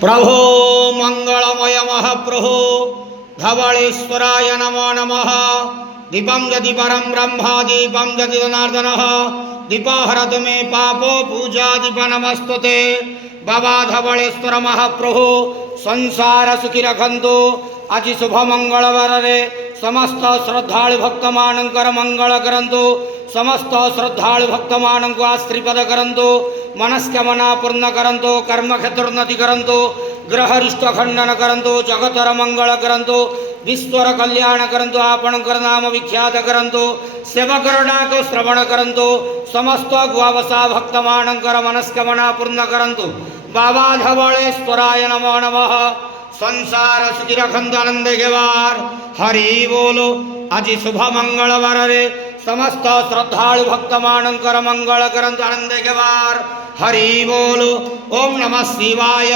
प्रभो मंगलमय महाप्रभो धवलेश्वराय नमो नमः। दीपं यदि परं ब्रह्म दीपं यदि जनार्दनः दीपहरतु मे पापो पूजा दीप नमस्तुते। बाबा धवलेश्वर महाप्रभु संसार सुखी रखंतु। आज शुभ मंगलवार रे समस्त श्रद्धालु भक्त मानकर मंगल करंतु। समस्त श्रद्धालु भक्त मान को आश्रीपद करंतु। मनस्कामना पूर्ण करंतु। कर्म क्षेत्रोन्नति करंतु। ग्रहरिष्ट खंडन करंतु। जगतर मंगल करंतु। विश्वर कल्याण करंतु। आपणकर नाम विख्यात करंतु। सेवकर डाक श्रवण करंतु। समस्त गुआवसा भक्त मानकर मनस्कामना पूर्ण करंतु। बाबा धवलेश्वराय नमो नमः। संसार सुखी रखंतु आनंद गेवार। हरि बोलो। आज शुभ मंगलवार रे समस्त श्रद्धालु भक्त मानकर मंगल करंतु आनंद गेवार। हरि बोलो। ओम नमः शिवाय।